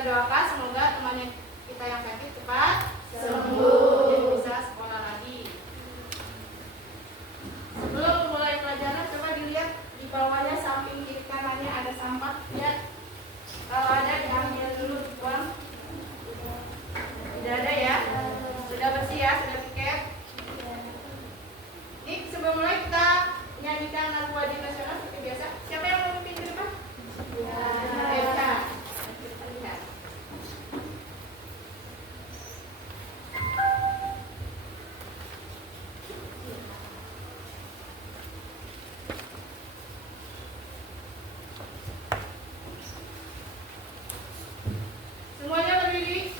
Kita doakan semoga temannya kita yang sakit cepat sembuh dan bisa sekolah lagi. Sebelum mulai pelajaran, coba dilihat di bawahnya samping kiri kanannya ada sampah. Lihat, kalau ada diambil dulu, dibuang. Tidak ada ya? Sudah bersih ya? Sudah piket? Ini sebelum mulai kita nyanyikan lagu wajib nasional seperti biasa. Siapa yang mau memimpin di depan? Eka. Semuanya berdiri.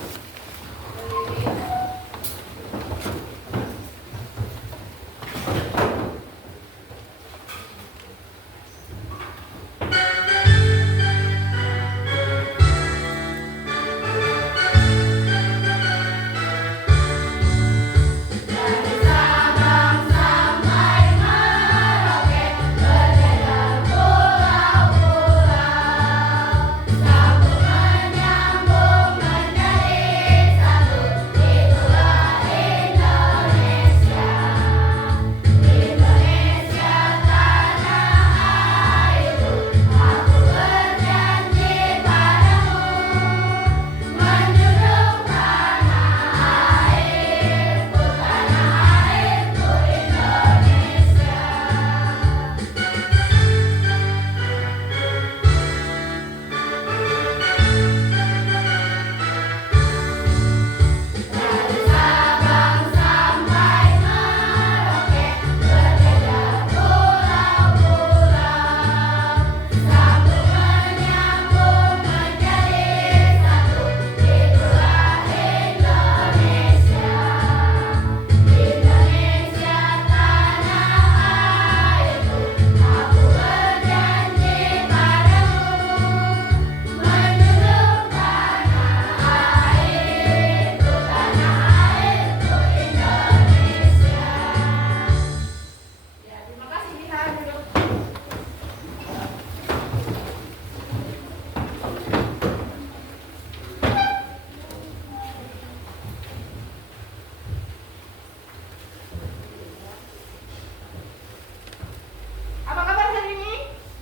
Apa kabar hari ini?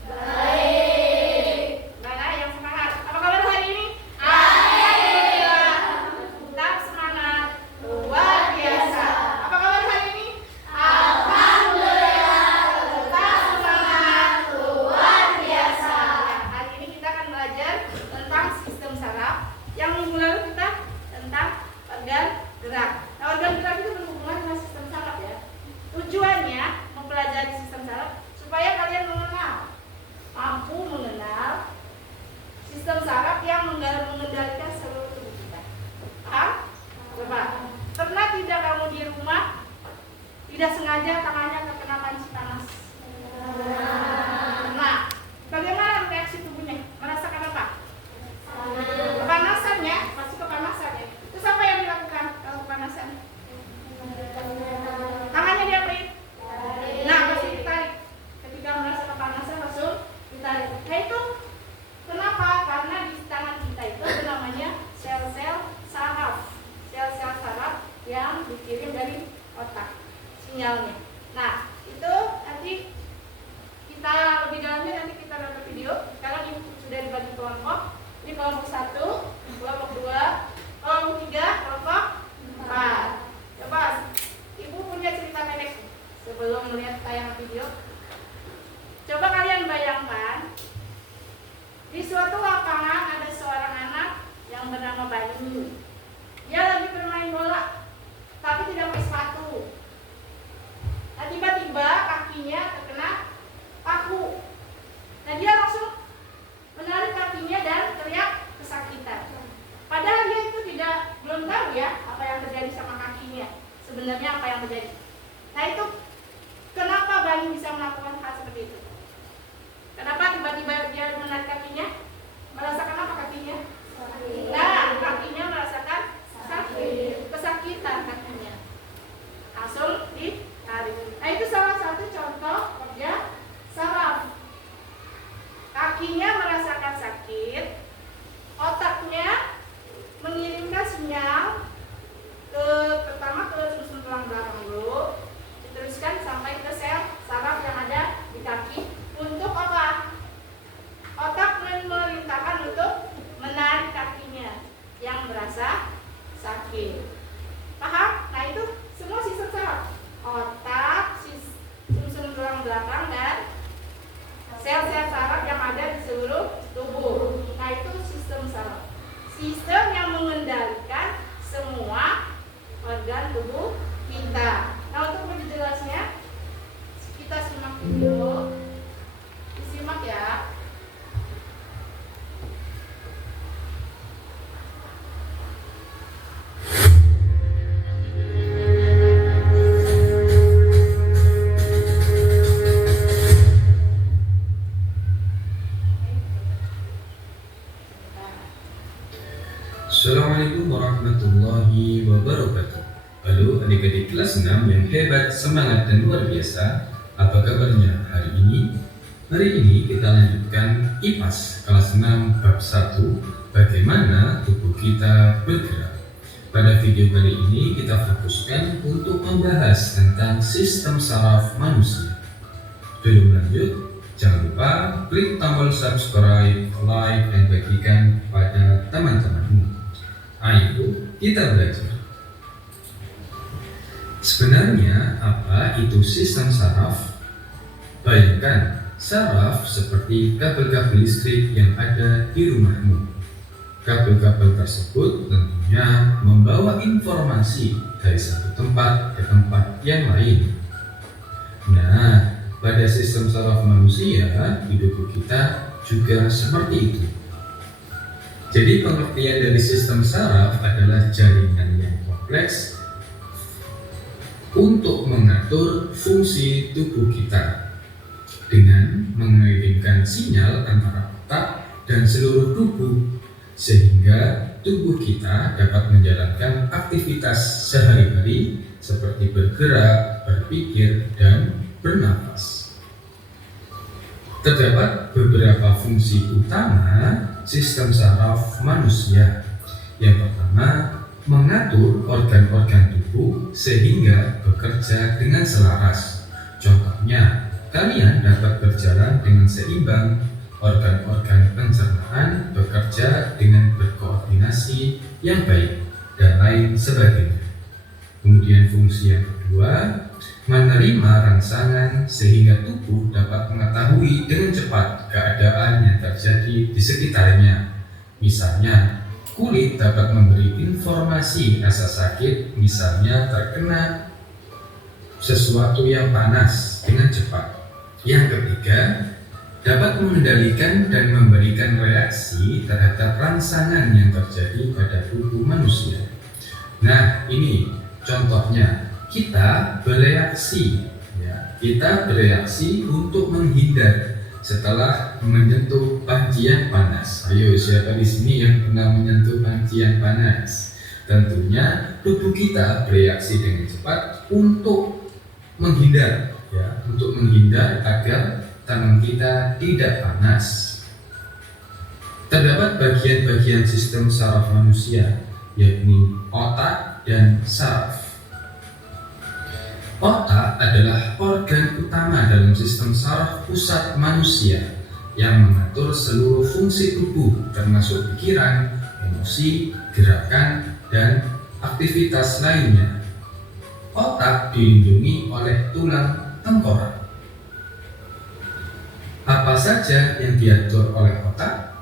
Baik. Mana yang semangat? Apa kabar hari ini? Alhamdulillah. Tetap semangat. Luar biasa. Apa kabar hari ini? Alhamdulillah. Tetap semangat. Luar biasa. Hari ini kita akan belajar tentang sistem saraf. Yang minggu lalu kita tentang organ gerak. Nah, organ gerak itu berhubungan dengan sistem saraf ya. Tujuannya mempelajari sistem saraf supaya kalian mampu mengenal sistem saraf yang mengendalikan seluruh tubuh kita. Paham? Coba. Pernah tidak kamu di rumah tidak sengaja tangannya terkena panci panas? Nah, bagaimana reaksi tubuhnya? Merasakan apa? Kepanasan ya, pasti kepanasan ya. Terus apa yang dilakukan kalau kepanasan? Tangannya diapain? Nah, pasti ditarik. Ketika merasa kepanasan langsung ditarik. Nah itu kenapa? Karena di tangan kita itu namanya sel-sel saraf. Sel-sel saraf yang dikirim dari otak sinyalnya. Nah itu nanti kita lebih dalamnya nanti kita nonton video. Sekarang ini sudah dibagi kelompok. Ini kelompok 1, kelompok 2, kelompok 3, kelompok 4. Coba ibu punya cerita pendek sebelum melihat tayangan video. Coba kalian bayangkan di suatu lapangan ada seorang anak yang bernama Bani. Dia lagi bermain bola, tapi tidak pakai sepatu. Nah tiba-tiba kakinya terkena paku. Nah dia langsung menarik kakinya dan teriak kesakitan. Padahal dia itu belum tahu ya apa yang terjadi sama kakinya. Sebenarnya apa yang terjadi. Nah itu kenapa Bani bisa melakukan hal seperti itu? Kenapa tiba-tiba dia menarik kakinya? sistem yang mengendalikan semua organ tubuh kita. Nah, untuk lebih jelasnya kita simak video. Disimak ya. Assalamualaikum warahmatullahi wabarakatuh. Halo adik-adik kelas 6 yang hebat, semangat, dan luar biasa. Apa kabarnya hari ini? Hari ini kita lanjutkan IPAS kelas 6 bab 1, bagaimana tubuh kita bergerak. Pada video kali ini kita fokuskan untuk membahas tentang sistem saraf manusia. Sebelum lanjut, jangan lupa klik tombol subscribe, like, dan bagikan pada teman-temanmu. Ayo kita belajar. Sebenarnya apa itu sistem saraf? Bayangkan saraf seperti kabel-kabel listrik yang ada di rumahmu. Kabel-kabel tersebut tentunya membawa informasi dari satu tempat ke tempat yang lain. Nah, pada sistem saraf manusia di tubuh kita juga seperti itu. Jadi pengertian dari sistem saraf adalah jaringan yang kompleks untuk mengatur fungsi tubuh kita dengan mengirimkan sinyal antara otak dan seluruh tubuh sehingga tubuh kita dapat menjalankan aktivitas sehari-hari seperti bergerak, berpikir, dan bernafas. Terdapat beberapa fungsi utama sistem saraf manusia. Yang pertama, mengatur organ-organ tubuh sehingga bekerja dengan selaras. Contohnya, kalian dapat berjalan dengan seimbang, organ-organ pencernaan bekerja dengan berkoordinasi yang baik, dan lain sebagainya. Kemudian fungsi yang kedua, menerima rangsangan sehingga tubuh dapat mengetahui dengan cepat keadaan yang terjadi di sekitarnya. Misalnya, kulit dapat memberi informasi rasa sakit, misalnya terkena sesuatu yang panas dengan cepat. Yang ketiga, dapat mengendalikan dan memberikan reaksi terhadap rangsangan yang terjadi pada tubuh manusia. Nah, ini contohnya. Kita bereaksi, kita bereaksi untuk menghindar setelah menyentuh panci yang panas. Ayo, siapa di sini yang pernah menyentuh panci yang panas? Tentunya tubuh kita bereaksi dengan cepat untuk menghindar, untuk menghindar agar tangan kita tidak panas. Terdapat bagian-bagian sistem saraf manusia, yakni otak dan saraf. Otak adalah organ utama dalam sistem saraf pusat manusia yang mengatur seluruh fungsi tubuh termasuk pikiran, emosi, gerakan, dan aktivitas lainnya. Otak dilindungi oleh tulang tengkorak. Apa saja yang diatur oleh otak?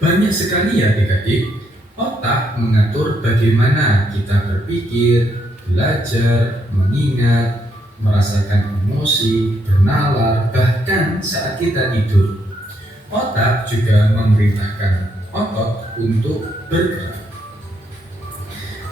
Banyak sekali ya adik-adik. Otak mengatur bagaimana kita berpikir, belajar, mengingat, merasakan emosi, bernalar, bahkan saat kita tidur. Otak juga memerintahkan otot untuk bergerak.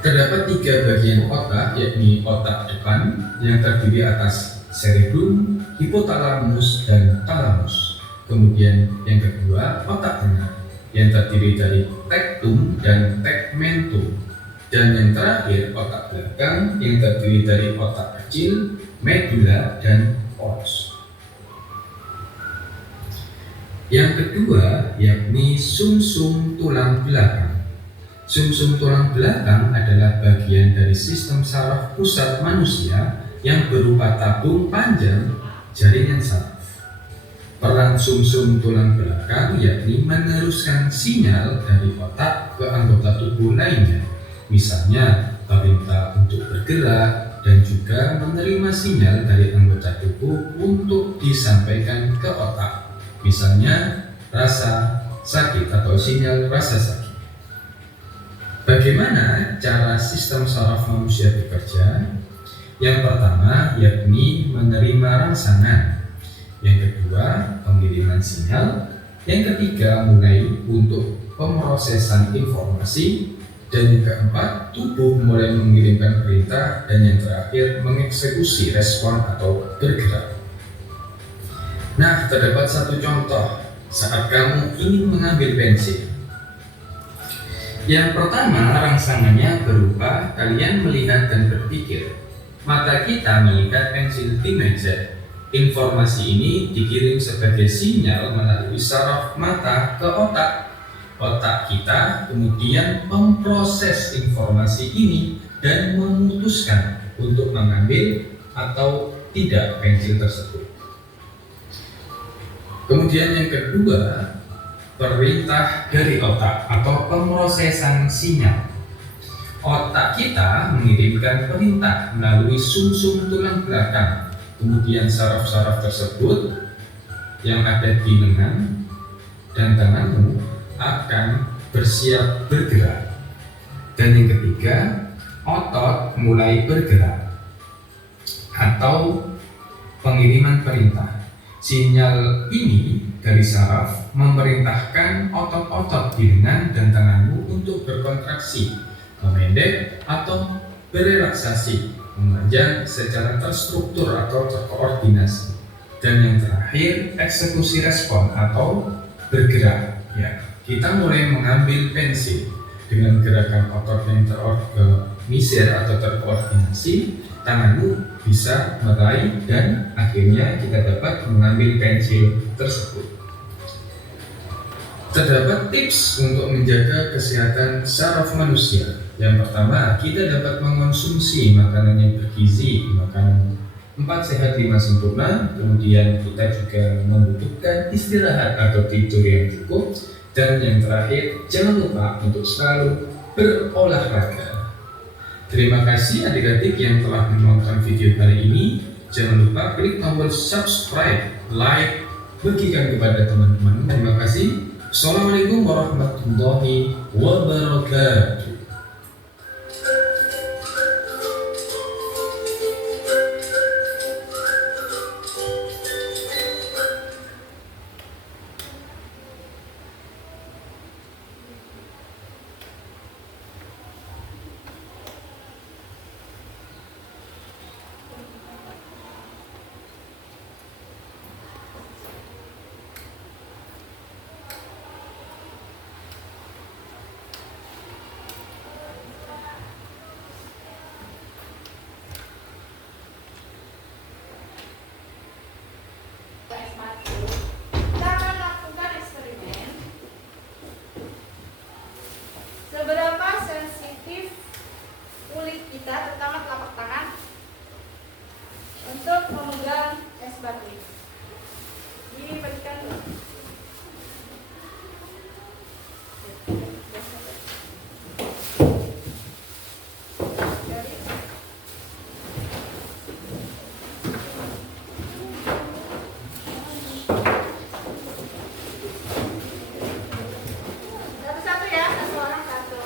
Terdapat 3 bagian otak, yakni otak depan yang terdiri atas cerebrum, hipotalamus, dan talamus. Kemudian yang kedua, otak tengah yang terdiri dari tektum dan tegmentum. Dan yang terakhir, otak belakang yang terdiri dari otak kecil, medula, dan pons. Yang kedua, yakni sumsum tulang belakang. Sumsum tulang belakang adalah bagian dari sistem saraf pusat manusia yang berupa tabung panjang jaringan saraf. Peran sumsum tulang belakang yakni meneruskan sinyal dari otak ke anggota tubuh lainnya. Misalnya, perintah untuk bergerak dan juga menerima sinyal dari anggota tubuh untuk disampaikan ke otak. Misalnya, rasa sakit atau sinyal rasa sakit. Bagaimana cara sistem saraf manusia bekerja? Yang pertama yakni menerima rangsangan, yang kedua pengiriman sinyal, yang ketiga mulai untuk pemrosesan informasi, dan yang keempat tubuh mulai mengirimkan perintah, dan yang terakhir mengeksekusi respon atau bergerak. Nah, terdapat satu contoh saat kamu ingin mengambil pensil. Yang pertama, rangsangannya berupa kalian melihat dan berpikir. Mata kita melihat pensil di meja. Informasi ini dikirim sebagai sinyal melalui saraf mata ke otak. Otak kita kemudian memproses informasi ini dan memutuskan untuk mengambil atau tidak pensil tersebut. Kemudian yang kedua, perintah dari otak atau pemrosesan sinyal. Otak kita mengirimkan perintah melalui sumsum tulang belakang. Kemudian saraf-saraf tersebut yang ada di lengan dan tanganmu akan bersiap bergerak. Dan yang ketiga, otot mulai bergerak atau pengiriman perintah. Sinyal ini dari saraf memerintahkan otot-otot di lengan dan tanganmu untuk berkontraksi, memendek atau berelaksasi, memanjang secara terstruktur atau terkoordinasi. Dan yang terakhir, eksekusi respon atau bergerak. Ya, kita mulai mengambil pensil dengan gerakan otot yang terorganisir atau terkoordinasi. Tanganmu bisa meraih dan akhirnya kita dapat mengambil pensil tersebut. Terdapat tips untuk menjaga kesehatan saraf manusia. Yang pertama, kita dapat mengonsumsi makanan yang bergizi, makanan 4 sehat 5 sempurna. Kemudian kita juga membutuhkan istirahat atau tidur yang cukup. Dan yang terakhir, jangan lupa untuk selalu berolahraga. Terima kasih adik-adik yang telah menonton video kali ini. Jangan lupa klik tombol subscribe, like, bagikan kepada teman-teman. Terima kasih. Assalamualaikum warahmatullahi wabarakatuh. Kita akan lakukan eksperimen. Seberapa sensitif kulit kita, terutama telapak tangan, untuk memegang es batu. Diberikan dulu. Satu-satu ya, satu orang satu.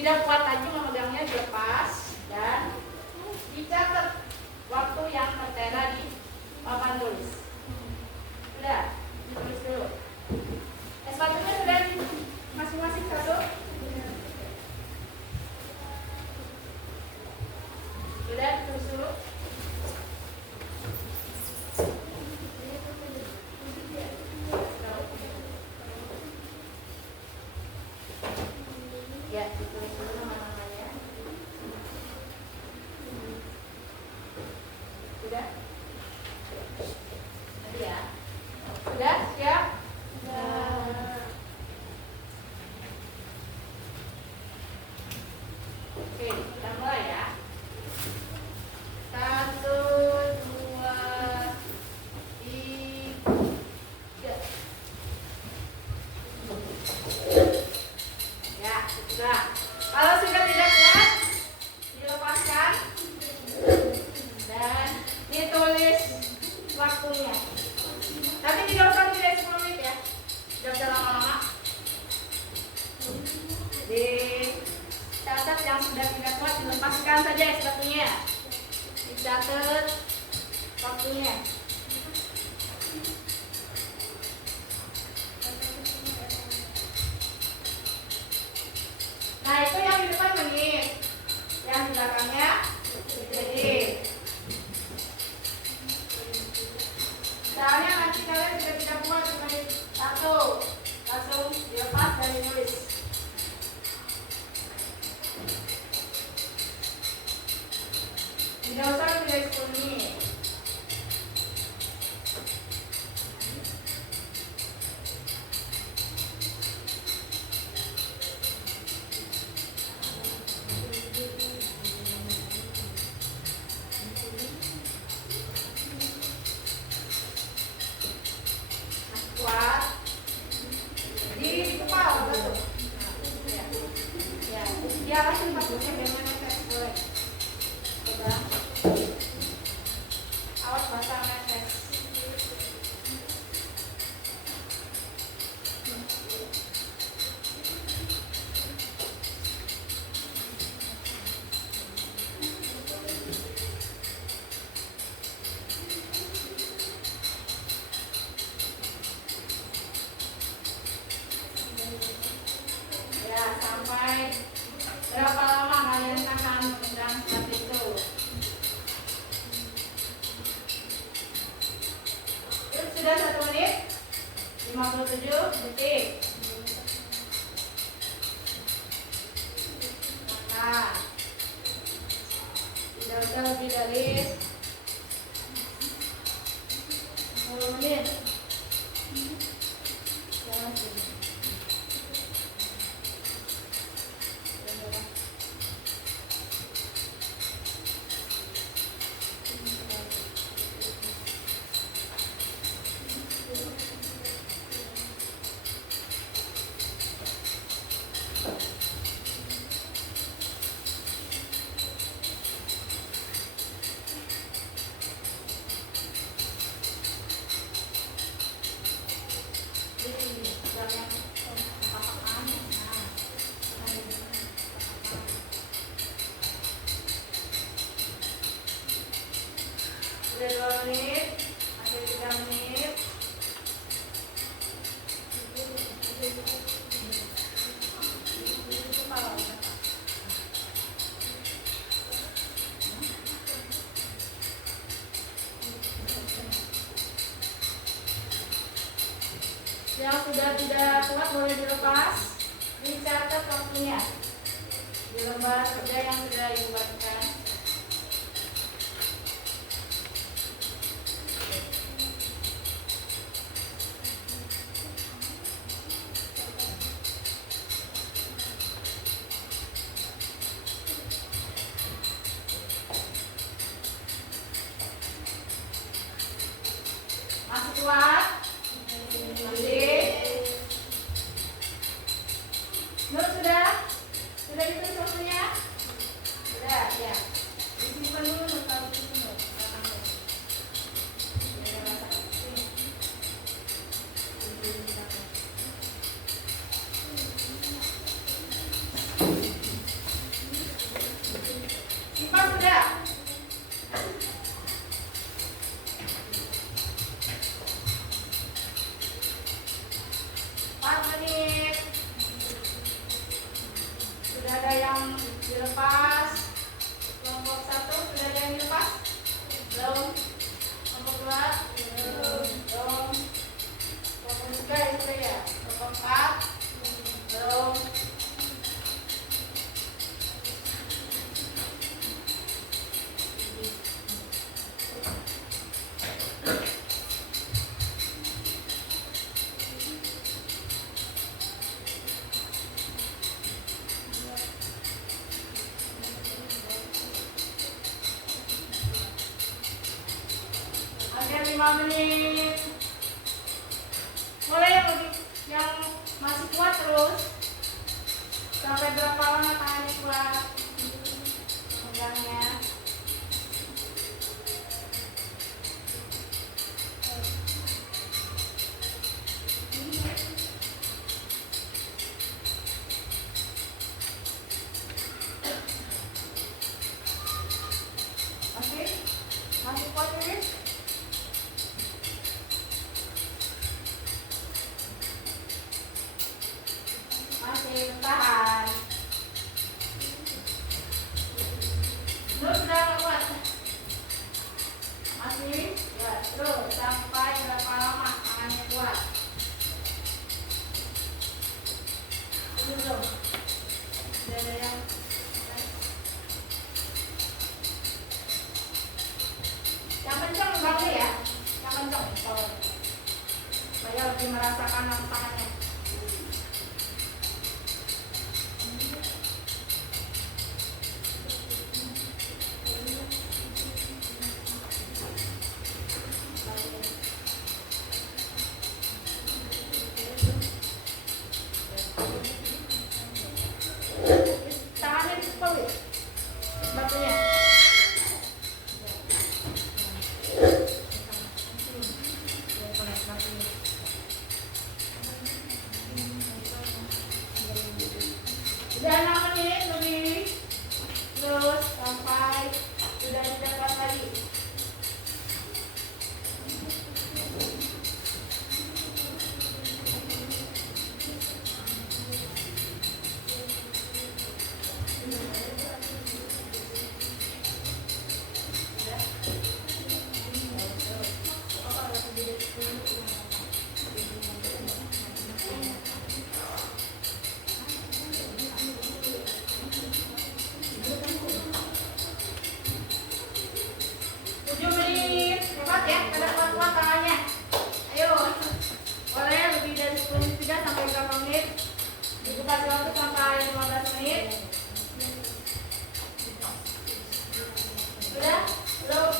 Tidak kuat lagi memegangnya, dilepas dan dicatat waktu yang tertera di papan tulis. Sudah, ditulis dulu. Sepatunya sudah masing-masing satu. Sudah ditulis dulu. Ya, ditulis dulu nama-namanya. Sudah? Nanti ya. Sudah? Siap? Oke, kita mulai ya. 1, 2, 3. Ya, sudah. Kalau sudah tidak kuat, dilepaskan dan ditulis waktunya. Tapi tidak usah lebih dari 10 menit ya. Tidak usah lama-lama. Dicatat yang sudah tidak kuat, dilepaskan saja sepatunya. Dicatat waktunya. Nah, itu yang di depan menit, yang di belakangnya detik. Misalnya nanti kalian sudah tidak kuat di menit 1, langsung dilepas dan ditulis. Tidak usah lebih dari 10 menit. Kuat di kepala betul. Ya, ya. Di alasin pakainya biar netes boleh. Pegang. Awas basah netes. Ya, sampai berapa lama kalian akan memegang seperti itu? Terus sudah 1 menit 57 detik. Maka tidak usah lebih dari 10 menit. Jangan sini. Sudah 2 menit, masih 3 menit. Yang sudah tidak kuat boleh dilepas, dicatat waktunya di lembar kerja yang sudah dibuatkan. Masih kuat? Masih? Nur sudah? sudah. 4 menit. Sudah ada yang dilepas. Kelompok 1 sudah ada yang dilepas? Belum. Kelompok 2 belum. Kelompok 3 itu ya. Kelompok 4 belum. Ada 5 menit. Mulai yang masih kuat terus. Sampai berapa lama tangannya kuat? Pegangnya. Oke, masih kuat ini? Masih bertahan. Terus sudah nggak kuat? Masih? Ya, terus sampai berapa lama tangannya kuat? Belum. Sudah ada yang kencang banget ya, yang kencang supaya lebih merasakan tangannya. Tangannya dipukul ya, batunya. Sudah 6 menit lebih. Terus sampai sudah didapat lagi. Kasih waktu sampai 15 menit. Sudah? Belum?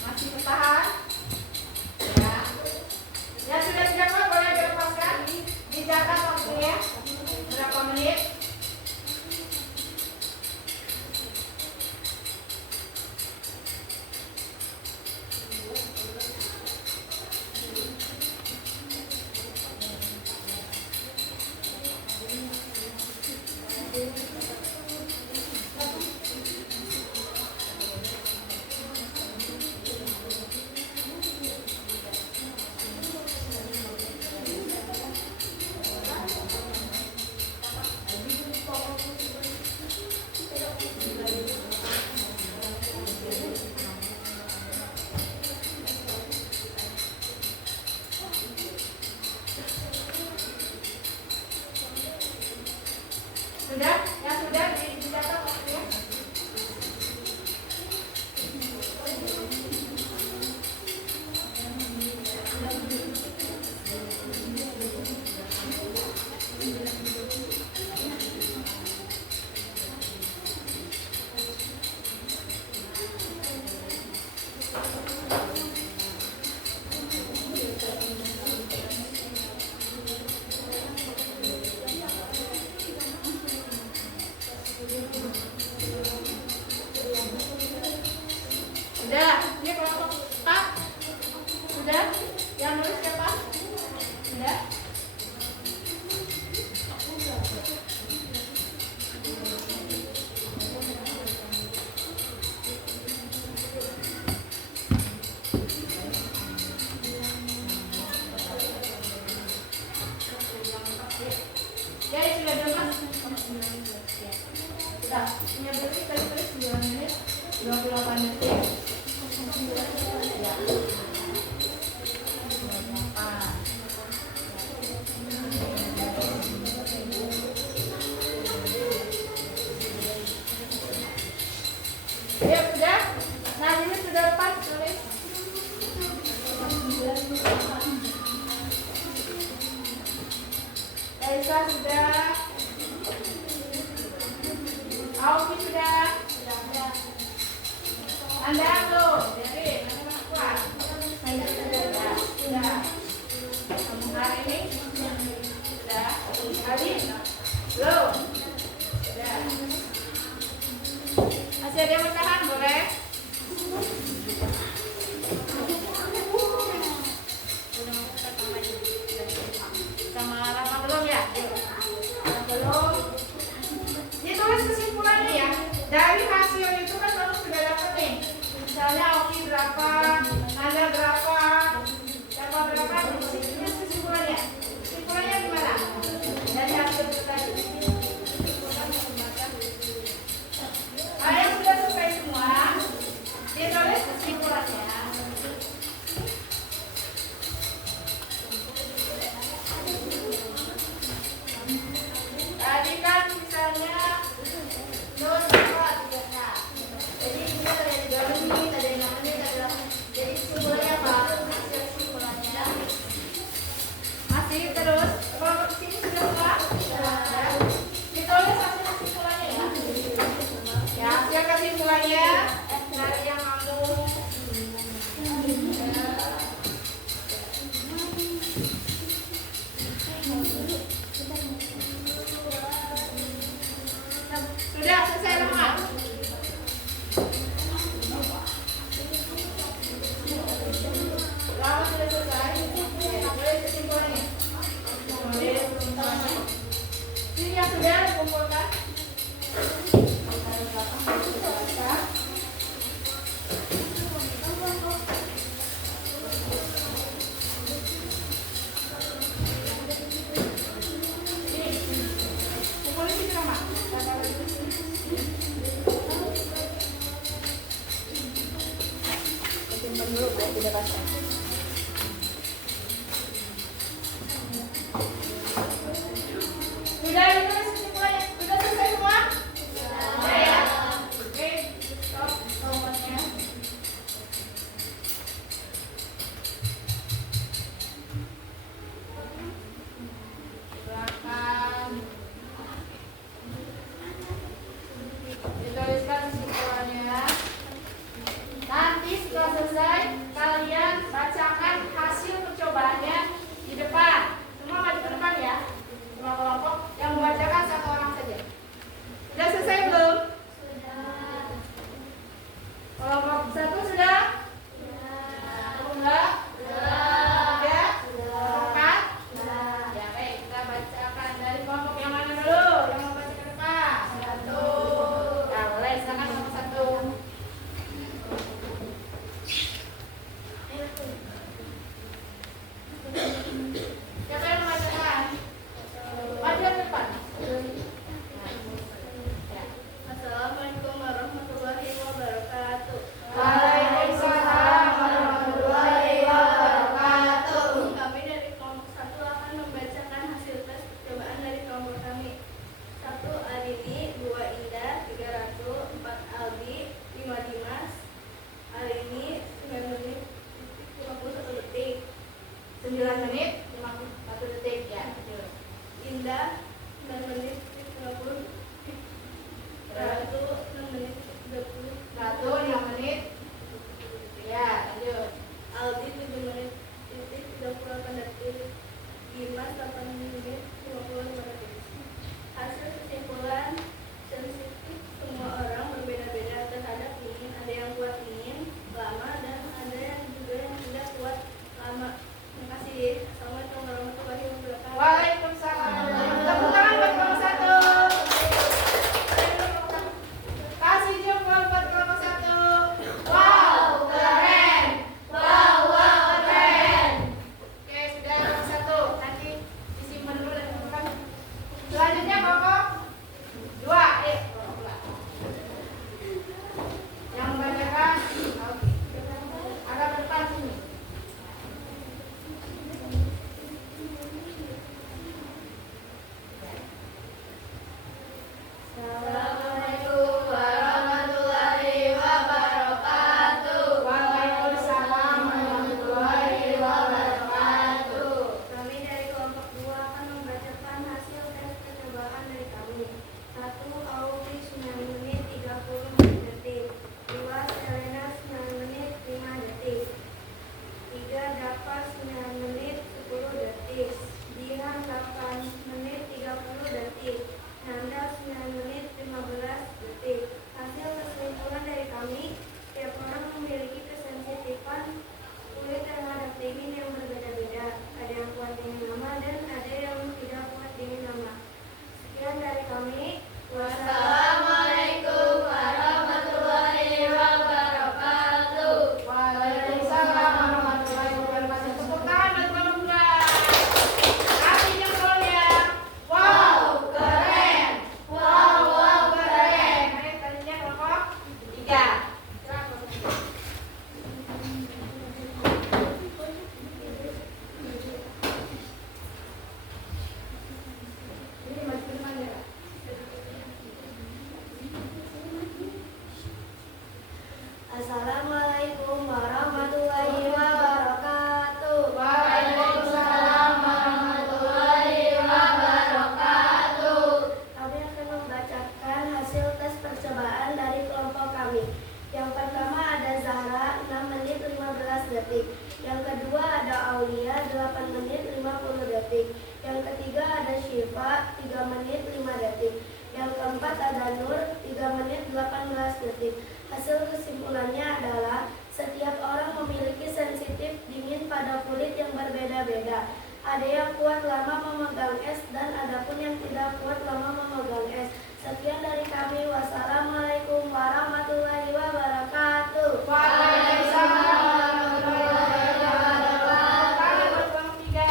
Masih bertahan? Ya. Ya sudah siap, boleh dilepaskan. Dicatat waktunya berapa menit? Sudah? Ya sudah, dicatat waktunya. Sudah, ini kelompok 4 28 detik. Ya. 28. Ya sudah. Nah ini sudah pas tulis. Elisa sudah. Auki sudah. Anda belum. Jadi mana kuat. Saya sudah. Kamu hari ini sudah. Hari belum. Sudah. Masih ada yang bertahan boleh? Sama Rama belum ya? Belum. Ditulis kesimpulannya ya. Dari hasil itu kan kamu sudah dapat nih. Misalnya Oki berapa, Anda berapa, siapa berapa. Ini kesimpulannya. Kesimpulannya gimana? Dari hasil itu tadi. Yang sudah selesai semua, ditulis kesimpulannya. Tadi kan misalnya Nur berapa 3. Jadi ini ada yang 3 menit, ada yang 6 menit, ada jadi kesimpulannya apa? Hasil kesimpulannya masih terus. Kalau ke sini sudah semua? Sudah. Ditulis hasil kesimpulannya ya. Ya, hasil kesimpulannya dari yang kamu sudah selesai teman. Lama sudah selesai. Boleh kesimpulannya. Ini yang sudah dikumpulkan. Sudah ditulis kesimpulannya? Sudah selesai semua? Sudah ya? Oke, stop nomornya. Silakan dituliskan kesimpulannya. Nanti setelah selesai, kalian bacakan hasil percobaannya di depan. Semua maju ke depan ya. Semua kelompok yang membacakan 1 orang saja. Sudah selesai belum? Sudah. Kelompok 1 sudah? Sudah. Sudah. Sudah. Sudah. Ya baik, kita bacakan dari kelompok yang mana dulu? Yang mau baca ke depan? 1. Nah, boleh silakan kelompok 1. Siapa yang membacakan? Maju ke depan. Ya. Assalamualaikum warahmatullahi wabarakatuh. Assalamualaikum warahmatullahi wabarakatuh. Waalaikumsalam warahmatullahi wabarakatuh. Kami akan membacakan hasil tes percobaan dari kelompok kami. Yang pertama ada Zahra 6 menit 15 detik. Yang kedua ada Aulia 8 menit 50 detik. Yang ketiga ada Syifa 3 menit 5 detik. Yang keempat ada Nur 3 menit 18 detik. Hasil kesimpulannya adalah setiap orang memiliki sensitif dingin pada kulit yang berbeda-beda. Ada yang kuat lama memegang es dan ada pun yang tidak kuat lama memegang es. Sekian dari kami. Wassalamualaikum warahmatullahi wabarakatuh. Waalaikumsalam warahmatullahi wabarakatuh. Tangan buat kelompok 3.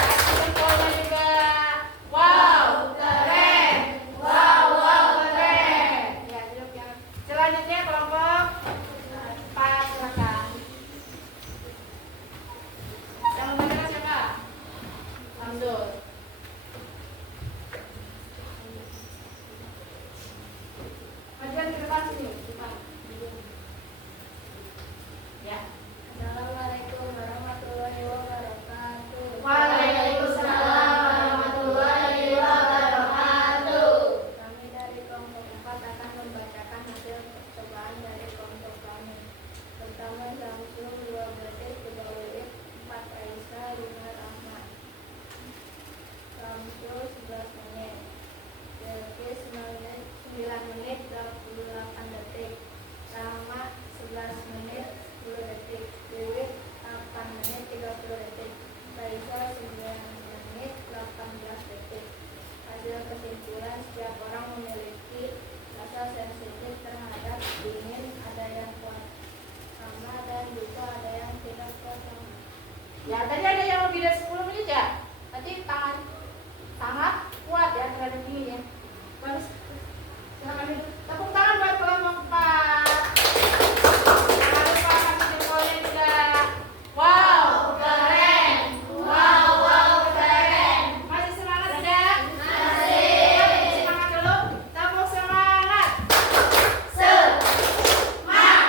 Kasih jempolnya juga. Wow, keren. Wow, keren. Ya, duduk ya. Selanjutnya kelompok 4, silakan. Yang membacakan siapa? Samsul. Majukan ke depan sini. Depan. Ya. Assalamualaikum warahmatullahi wabarakatuh. Waalaikumsalam warahmatullahi wabarakatuh. Kami dari kelompok 4 akan membacakan hasil percobaan dari kelompok kami. Pertama Samsul 2 detik 3 Wiwit 4 Aisyah 5 Rahmat. Samsul 11 menit. Bilqis 9 menit 28 detik. Rahmat 11 menit 10 detik. Wiwit 8 menit 30 detik. Aisyah 9 menit 18 detik. Hasil kesimpulan setiap orang memiliki rasa sensitif terhadap dingin, ada yang kuat sama dan juga ada yang tidak kuat sama. Ya, tadi ada yang lebih dari 10 menit ya. Berarti tangan sangat kuat ya terhadap dingin ya. Bagus. Silakan duduk. Tepuk tangan buat kelompok 4. Jangan lupa kasih jempolnya juga. Wow, keren. Wow, keren. Masih semangat tidak? Masih. Semangat dulu. Tepuk semangat. Semangat.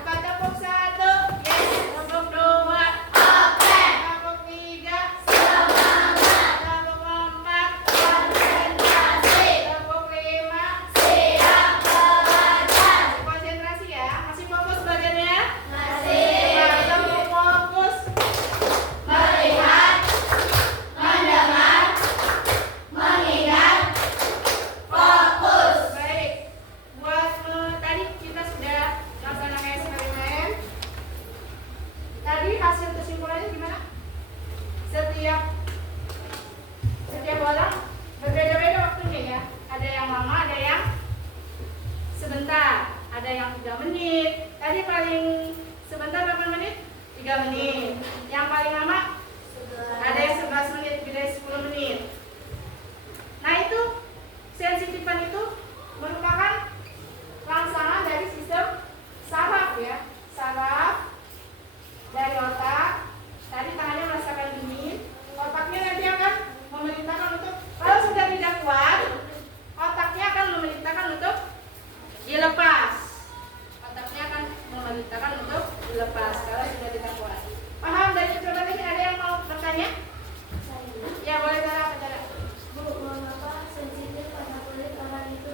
Coba tepuk 1. Yes. Tepuk 2. Oke. Tepuk 3. Semangat. Tepuk 4. Konsentrasi. Tepuk 5. Siap belajar. Konsentrasi ya. Masih fokus belajarnya? Masih. Tepuk fokus. Melihat. Mendengar. Mengingat. Fokus. Baik. Buat tadi kita sudah laksanakan eksperimen. Tadi hasil kesimpulannya gimana? Setiap orang berbeda-beda waktunya ya. Ada yang lama, ada yang sebentar, ada yang 3 menit. Tadi paling sebentar berapa menit? 3 menit. Yang paling lama ada yang 11 menit, lebih dari 10 menit. Nah itu sensitifan itu merupakan rangsangan dari sistem saraf ya. Saraf dari otak. Tadi tangannya merasakan dingin. Otaknya nanti akan memerintahkan untuk, kalau sudah tidak kuat, otaknya akan memerintahkan untuk dilepas. Otaknya akan memerintahkan untuk dilepas kalau sudah tidak kuat. Paham dari percobaan ini? Ada yang mau bertanya? Ya boleh, cara apa cara? Bu, mengapa sensitif pada kulit orang itu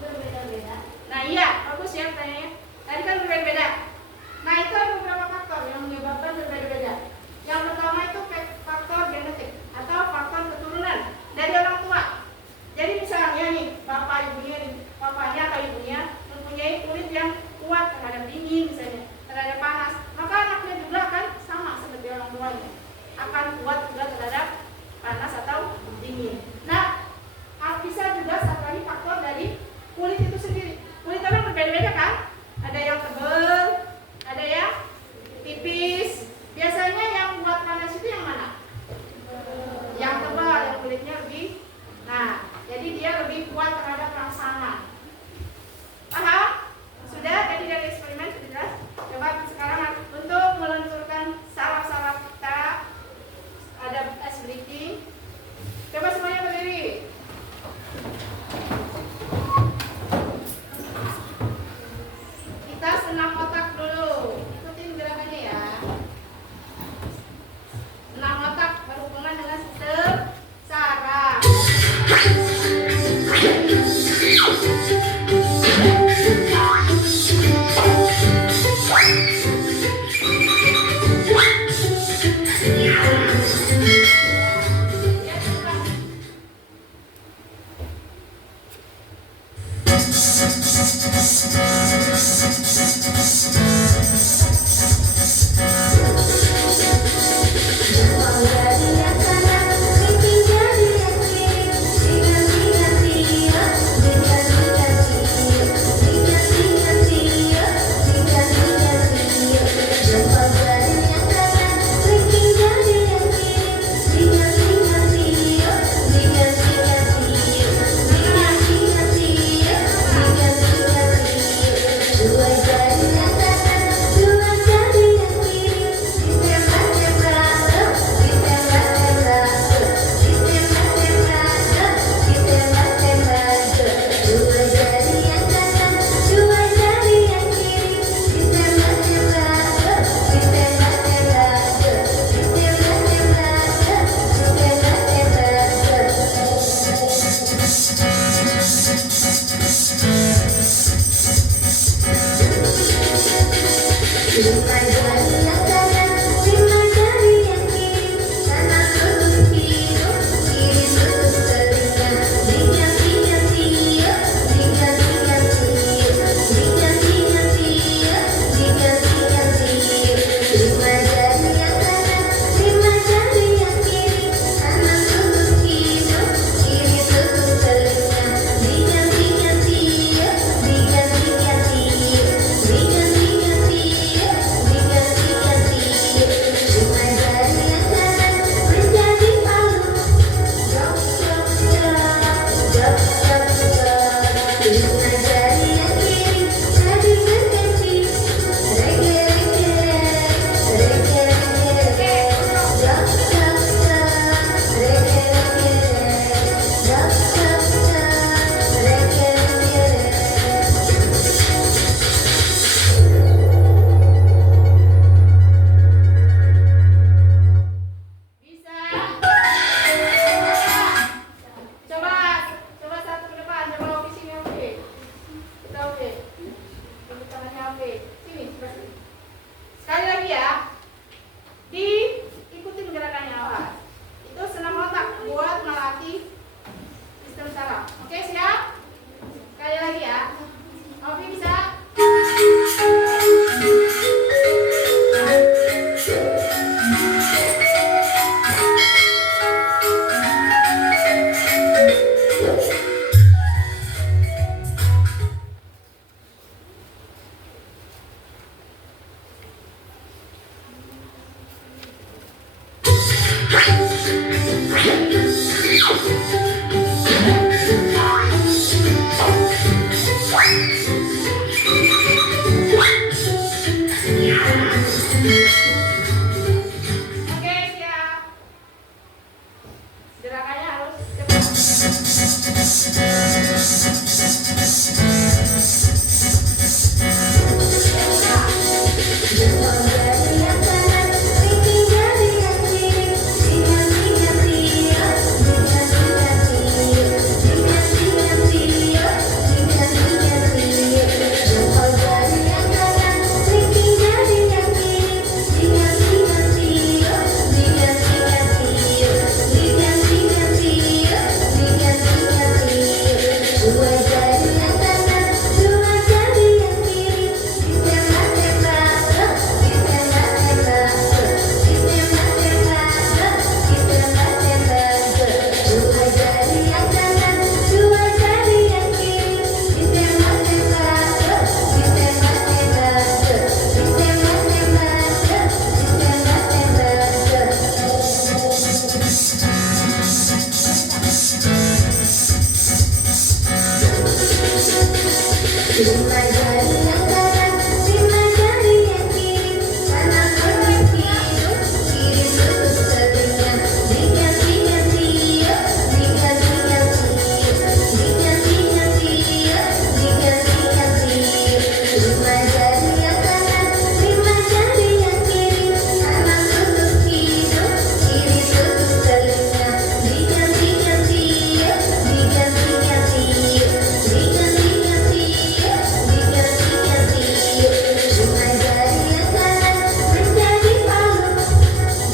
Lima jari yang kanan, lima jari yang kiri, kanan tutup hidung, kiri tutup telinga. Diganti-ganti yuk, diganti-ganti yuk, diganti-ganti yuk, diganti-ganti yuk. Lima jari yang kanan, lima jari yang kiri, kanan tutup hidung, kiri tutup telinga. Diganti-ganti yuk, diganti-ganti yuk, diganti-ganti yuk, diganti-ganti yuk. Lima jari yang kanan menjadi palu,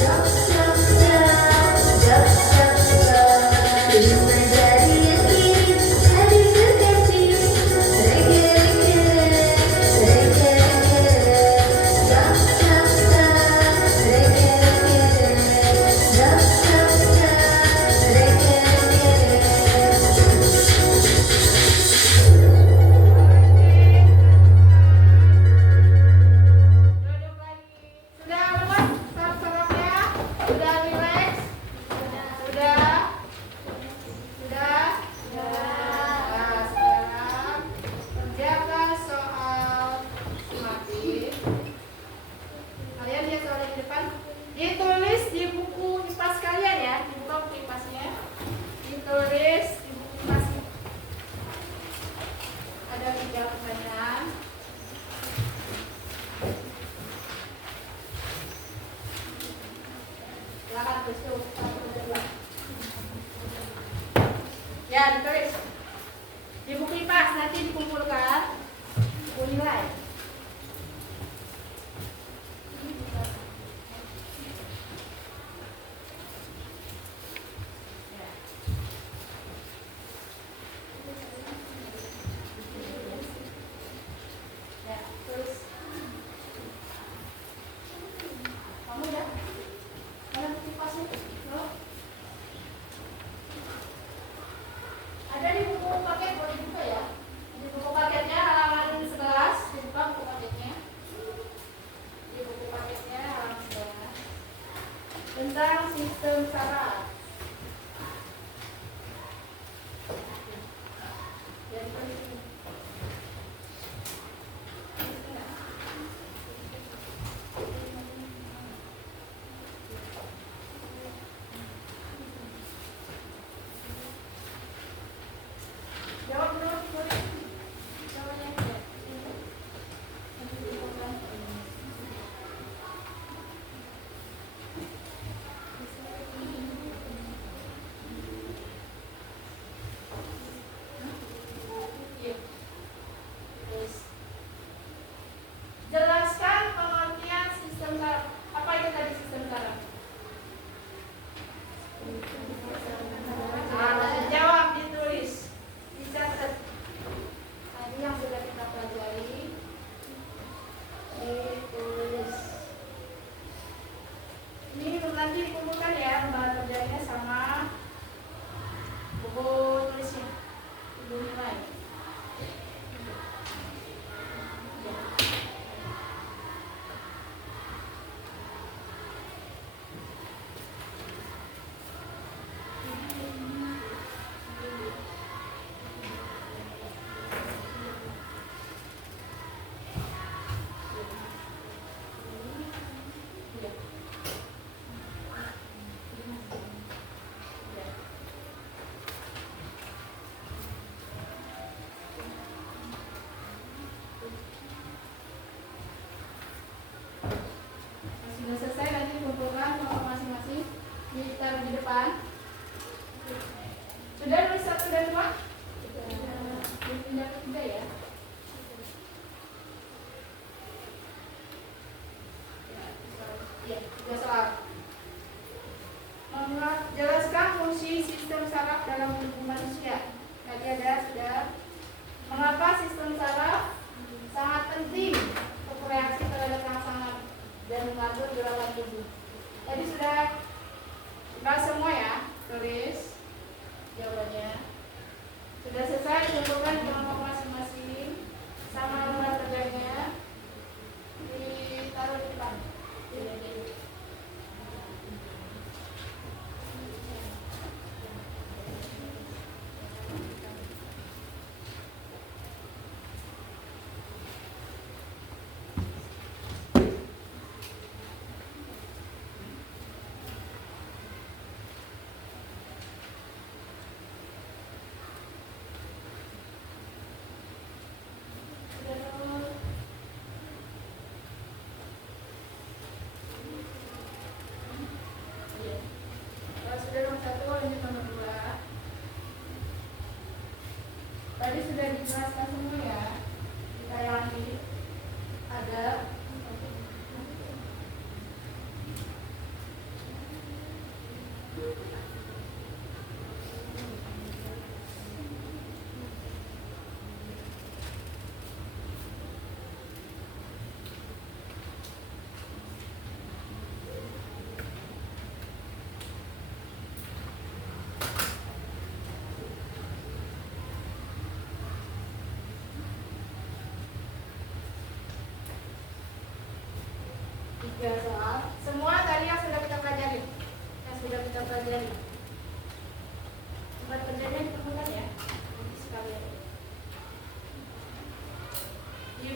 jok jok jok, jok jok jok. Lima jari yang kiri jadi gergaji, rege rege, rege rege, jok jok jok, rege rege, jok jok jok, rege rege. Duduk lagi. Sudah lemas saraf-sarafnya? Sudah rileks? Sudah? Sudah? Nah, sekarang kerjakan soal matematik. Kalian lihat soalnya di depan. Ditulis di buku IPAS kalian ya. Dibuka buku IPAS-nya. Ditulis di buku IPAS-nya. Ada 3 pertanyaan. Silakan tulis. Ya, ditulis. Di buku IPAS nanti dikumpulkan buku nilai. Ya.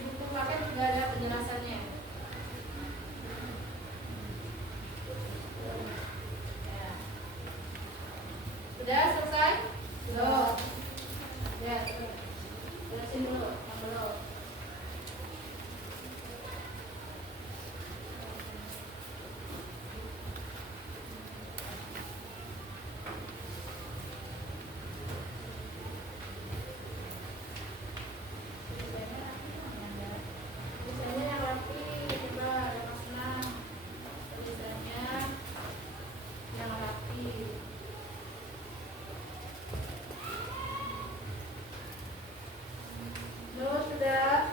buku paket juga ada penjelasannya. Ya. Sudah selesai? Belum. Ya, terusin dulu, yang belum. Tulisannya yang rapi, coba ada Mas Nang. Tulisannya yang rapi. Terus sudah.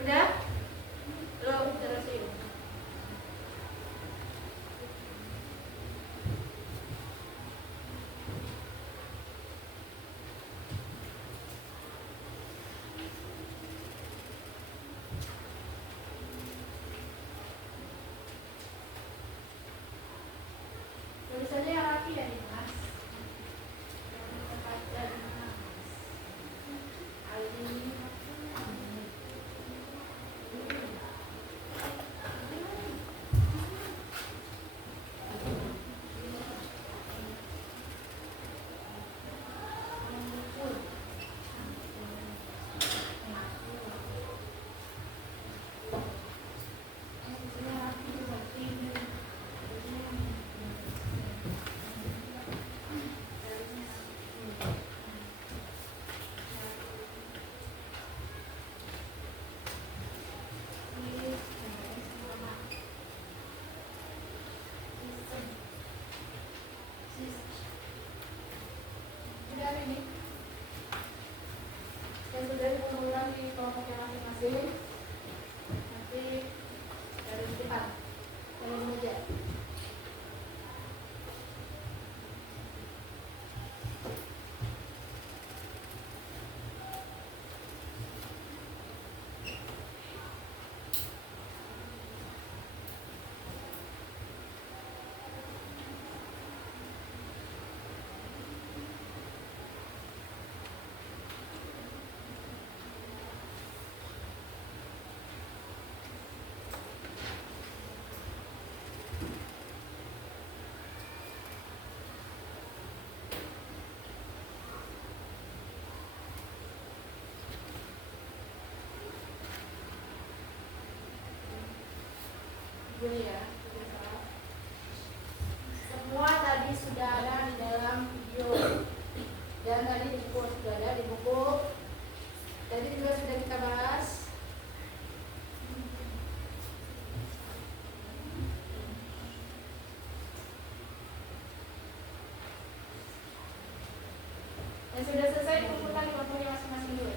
Udah? Belum, terusin. Tulisannya yang rapi ya nih Mas. Dan Mas. Ali. Sudah ini. Dan sudah diulang di kelompoknya masing-masing. Nanti dari depan, dari meja. Ini ya. Semua tadi sudah ada di dalam video dan tadi di buku sudah ada di buku. Tadi juga sudah kita bahas. Dan sudah selesai kumpulkan di kelompoknya masing-masing dulu.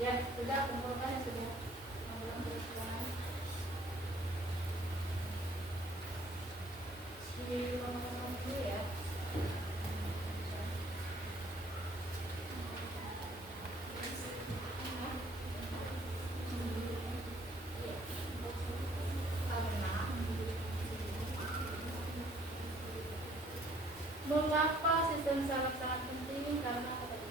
Ya, sudah kumpulkan ya sudah. Kumpulkan tulisan. Di nomor dulu ya. Karena Mengapa sistem saraf sangat penting? Karena apa tadi?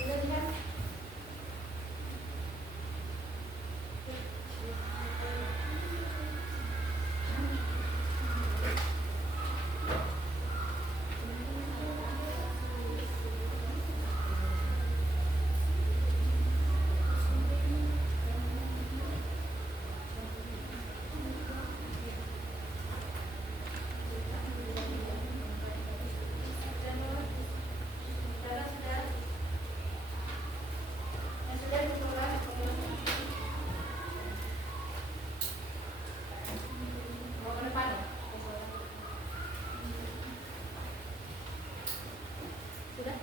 Sudah lihat? Sudah?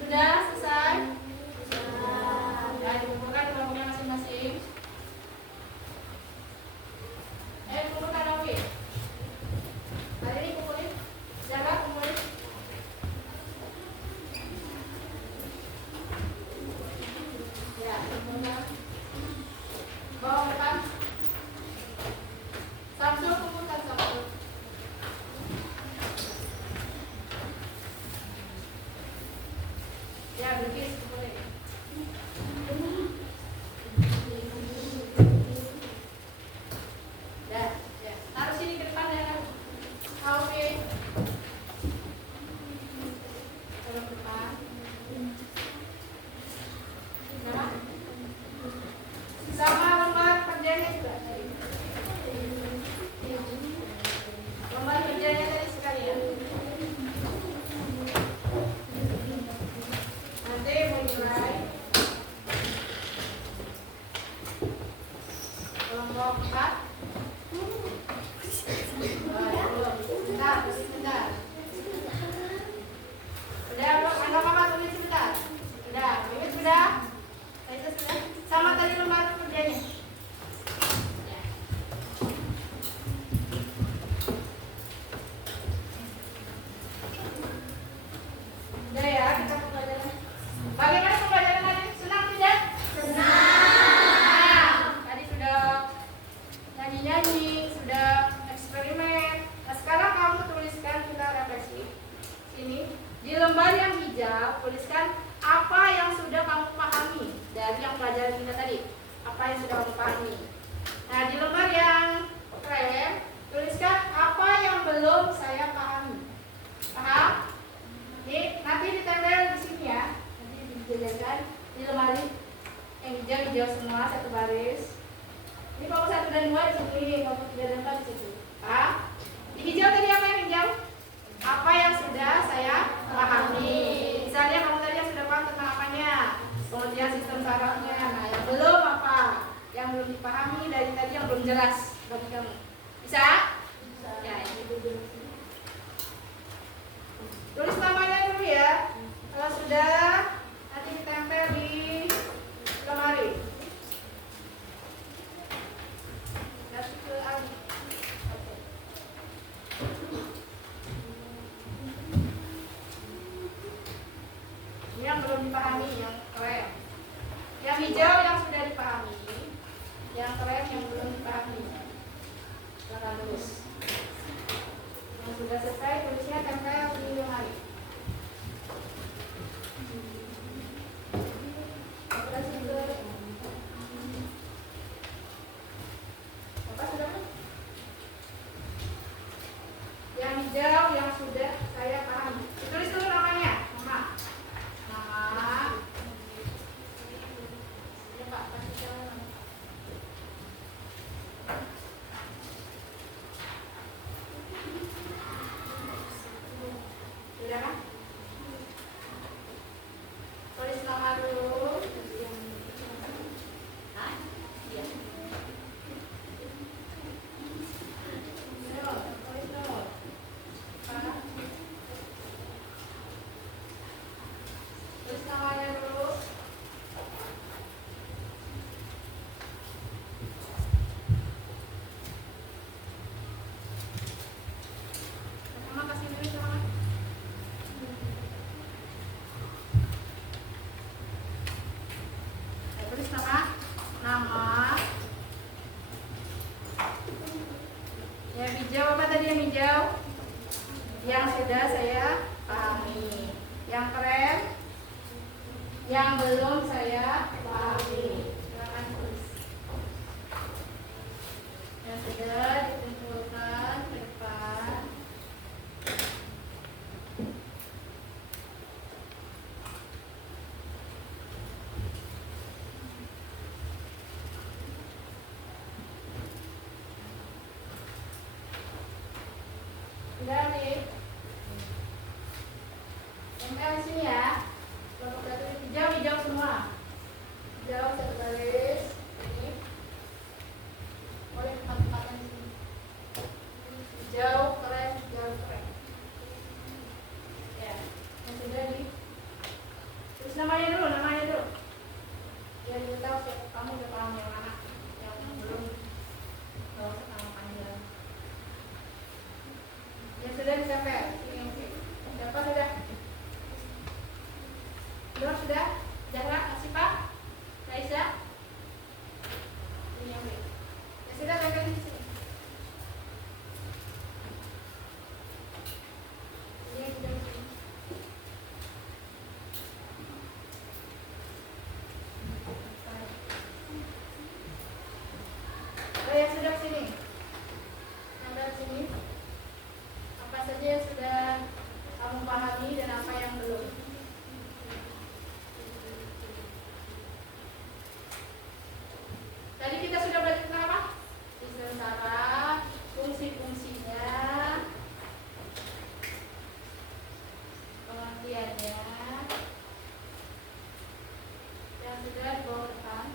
Sudah selesai? Ya, dikumpulkan kelompoknya masing-masing. Kumpulkan Oke. Hari ini kumpulin. Jaga kumpulin. Ya, kumpulkan. Bawa ke depan. Samsul kumpulkan Samsul. Ya, Bilkis kumpulin. Ya, ya. Taruh sini ke depan ya. Oke. Taruh ke depan. Sama. Sama lembar kerjanya juga tadi. Lembar kerjanya tadi sekalian. Nanti menilai kelompok 4. Sebentar. Udah, anak mama tulis sebentar. Udah, ini sudah. Itu sudah. Sama tadi lembar kerjanya. Ya. Udah ya, kita pembelajaran. Bagaimana pembelajaran tadi? Senang tidak? Senang. Tadi sudah nyanyi-nyanyi, sudah eksperimen. Nah, sekarang kamu tuliskan, kita refleksi. Sini, di lembar yang hijau, tuliskan apa yang sudah kamu pahami dari yang pelajaran kita tadi. Apa yang sudah kamu pahami. Nah, di lembar yang krem, tuliskan apa yang belum saya pahami. Paham? Ini nanti ditempel di sini ya. Nanti dijajarkan di lemari yang hijau semua satu baris. Ini kelompok 1 dan 2 di sini, kelompok 3 dan 4 di situ. Di hijau tadi apa yang hijau? Apa yang sudah saya pahami. Misalnya kamu tadi yang sudah paham tentang apanya, kemudian sistem sarafnya. Nah, yang belum apa? Yang belum dipahami dari tadi yang belum jelas bagi kamu. Bisa? Ya, ini dulu. Tulis namanya dulu ya. Kalau sudah, nanti ditempel di lemari. Kasih ke Ali. Oke. Ini yang belum dipahami, yang krem. Yang hijau yang sudah dipahami, yang krem yang belum dipahami. terus. Yang sudah selesai tulisnya tempel di lemari. Apa sudah? Apa sudah? Yang hijau yang sudah saya pahami. Tulis dulu namanya. Nama. Ya Pak, kasih jalan. Sudah kan? Tulis nama dulu. Hah? Iya. Tulis dulu. Mana? Tulis namanya dulu. Pertama kasih tulis nama. Tulis nama. Yang hijau apa tadi yang hijau? Yang sudah saya pahami. Yang keren? Yang belum saya pahami. Silakan tulis. Yang sudah dikumpulkan ke depan. Sudah nih. Tempel di sini ya. Kelompok satu hijau semua. Hijau satu garis. Ini. Boleh tempat-tempatan di sini. Hijau keren. Ya. Yang sudah di. Terus namanya dulu. Biar kita tahu kamu udah paham yang mana. Yang belum. Kalau sama panjang. Yang sudah ditempel. Siapa sudah? Belum sudah? Zahra, Asifah, Raisa. Ini yang B. Yang sudah tempel di sini. Ini yang sudah di sini. Oh, yang sudah ke sini. Tempel di sini. Apa saja yang sudah kamu pahami dan apa yang belum? Tadi kita sudah belajar tentang apa? Sistem saraf, fungsi-fungsinya, pengertiannya, yang sudah dibawa ke depan.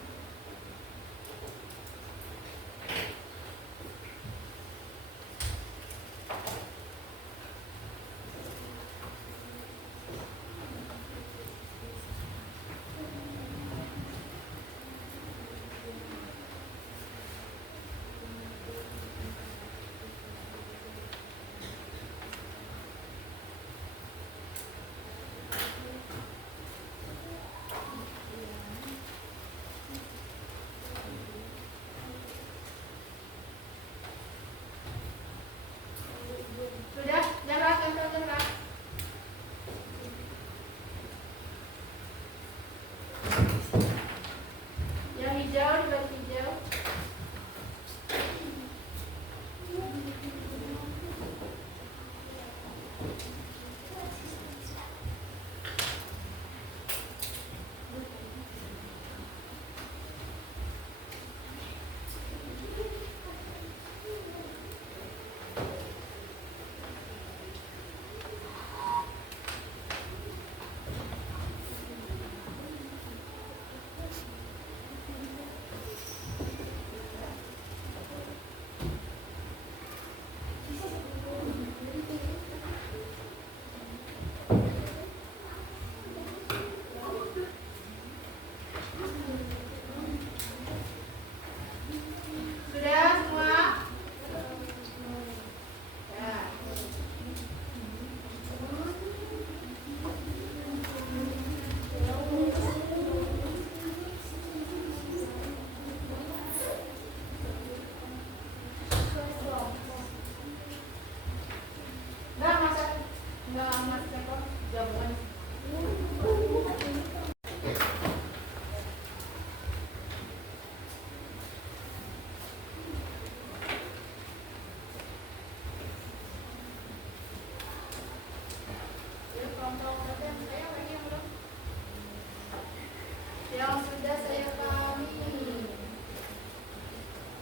yang sudah saya pahami.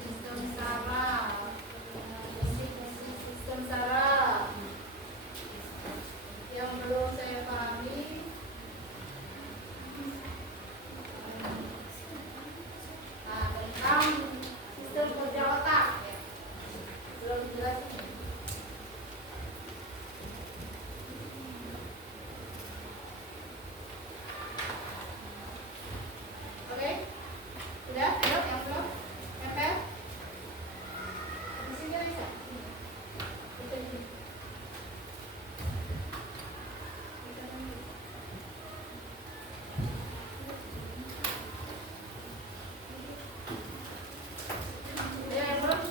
Sistem saraf. Sistem saraf. Yang belum saya pahami. Nah, tentang sistem kerja otak. Belum dijelasin. Oke? Sudah? Ayo, yang belum? Nempel? Di sini bisa? Bisa di sini. Ayo, yang belum?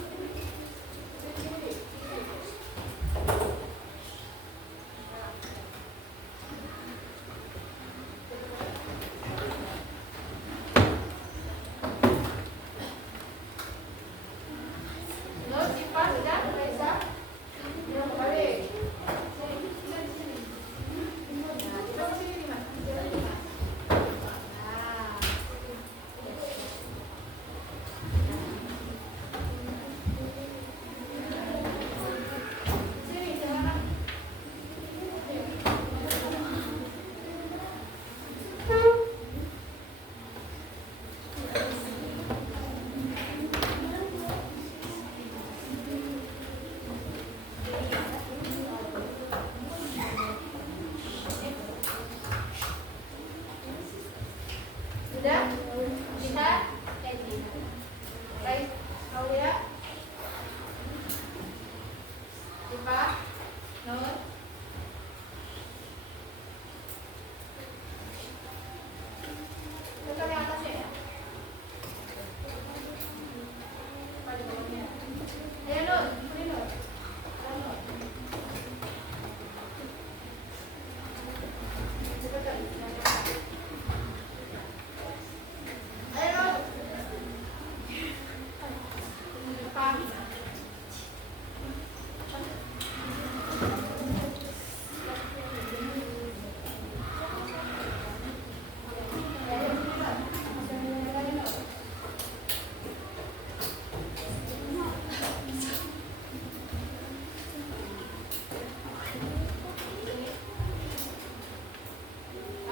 Sini. Terus sifat sudah bisa belum kembali. Sini, sini. Nah, kita ke sini nih, Mas. Jalan nih, Mas. Nah. Sini, jalan. Sudah? Bisa? Baik, Aulia. Sipa? Nur? Tekan yang atasnya ya? Apa di bawahnya? Ayo Nur, ini Nur. Ayo, Nur. Cepetan. Ayo Nur. Depan.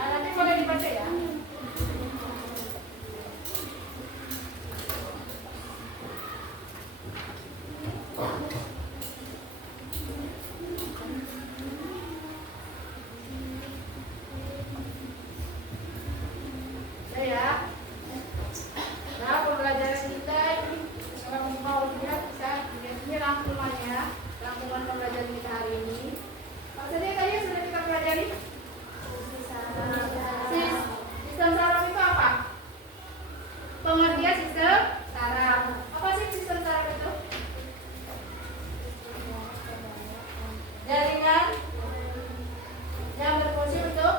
Nanti boleh dibaca ya. Ya. Nah, pembelajaran kita ini kalau mau lihat bisa ini rangkumannya, rangkuman pembelajaran kita hari ini. Apa saja tadi yang sudah kita pelajari? Sistem saraf itu apa? Pengertian sistem saraf. Apa sih sistem saraf itu? Jaringan yang berfungsi untuk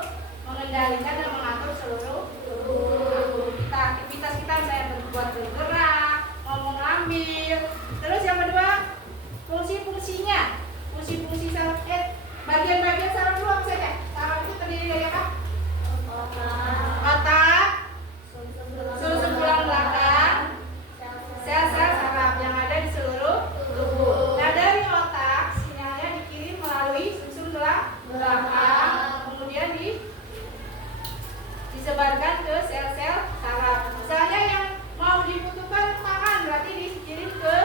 mengendalikan dan mengatur seluruh tubuh kita. Aktivitas kita saya bergerak, ngomong, ambil. Terus yang kedua, fungsi-fungsinya. Fungsi-fungsi saraf, bagian-bagian saraf dulu apa saja? Saraf itu terdiri dari apa? Otak, susun tulang belakang, sel-sel saraf yang ada di seluruh tubuh. Nah, dari otak sinyalnya dikirim melalui susun tulang belakang, kemudian disebarkan ke sel-sel saraf. Misalnya yang mau dibutuhkan tangan, berarti dikirim ke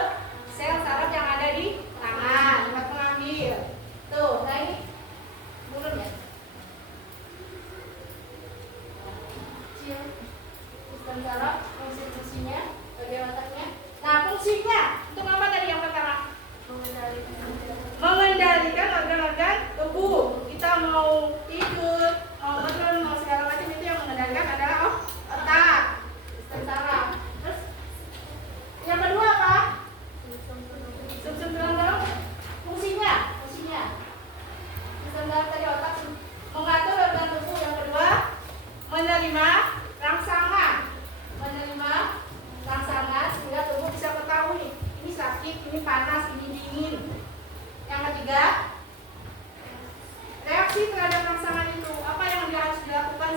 sel saraf yang ada di tangan, tempat mengambil. Tuh, nah ini burun ya. Sistem saraf, fungsi-fungsinya, bagian otaknya. Nah, fungsinya untuk apa tadi yang pertama? Mengendalikan organ-organ tubuh. Kita mau tidur, mau makan, mau segala macam itu yang mengendalikan adalah otak, sistem saraf. Terus yang kedua apa? Sumsum tulang belakang. Fungsinya. Sistem saraf tadi otak mengatur organ tubuh. Yang kedua, menerima rangsangan sehingga tubuh bisa ketahui ini sakit, ini panas, ini dingin. Yang ketiga, reaksi terhadap rangsangan itu, apa yang harus dilakukan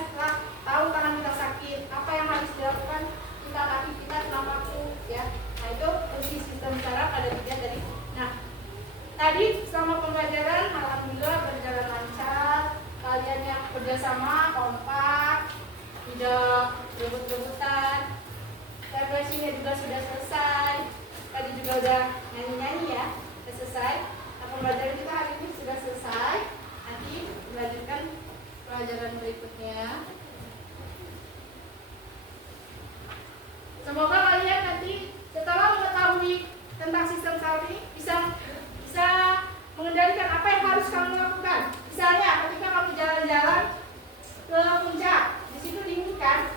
juga sudah selesai. Tadi juga udah nyanyi-nyanyi ya, sudah selesai. Nah, pembelajaran kita hari ini sudah selesai. Nanti dilanjutkan pelajaran berikutnya. Semoga kalian nanti setelah mengetahui tentang sistem sel ini bisa mengendalikan apa yang harus kamu lakukan. Misalnya ketika kamu jalan-jalan ke puncak, di situ dingin kan,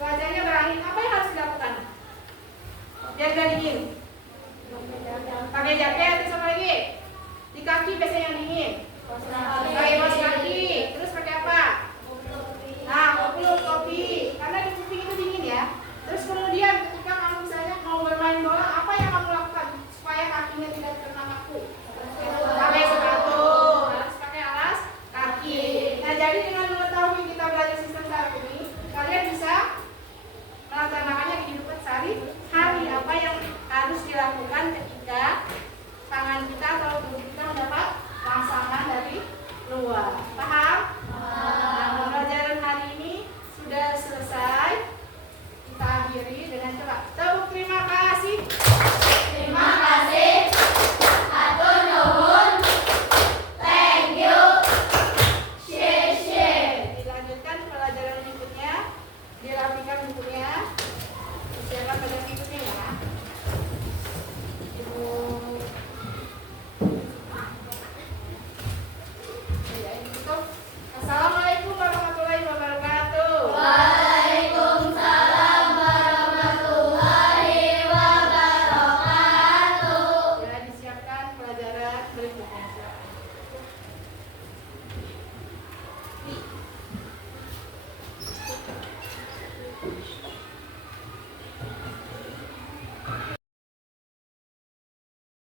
cuacanya berangin, apa yang harus dilakukan? Biar gak dingin. Pakai jaket, terus apa lagi? Di kaki biasanya yang dingin. Pakai kaos kaki, terus pakai apa? Nah, kopi, karena di kuping itu dingin ya. Terus kemudian ketika kamu misalnya mau bermain bola, apa yang kamu lakukan supaya kakinya tidak terkena paku? Pakai sepatu, harus pakai alas kaki. Nah, jadi dengan mengetahui kita belajar sistem saraf ini, kalian bisa melaksanakannya di kehidupan sehari-hari. Apa yang harus dilakukan ketika tangan kita atau tubuh kita mendapat rangsangan dari luar. Paham? Nah, pembelajaran hari ini sudah selesai. Kita akhiri dengan coba tepuk terima kasih. Terima kasih.